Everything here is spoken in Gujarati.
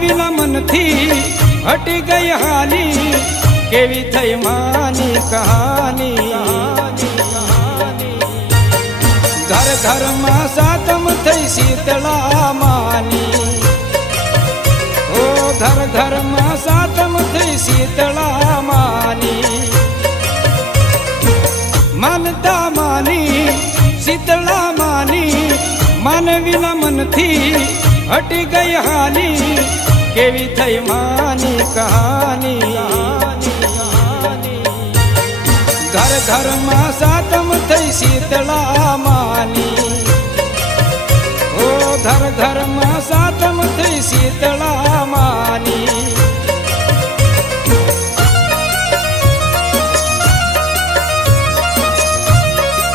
વિના મનથી હટી ગઈ હાની, કેવી થઈ માની કહાની। ઘર ઘરમાં સાતમ થઈ શીતળા માની, ઓ ઘર ઘરમાં સાતમ થઈ શીતળા માની। માનતા માની શીતળા માની, માન વિના મનથી હટી ગઈ હાની, કેવી થઈ માની કહાની। ઘર ઘરમાં સાતમ થઈ શીતળા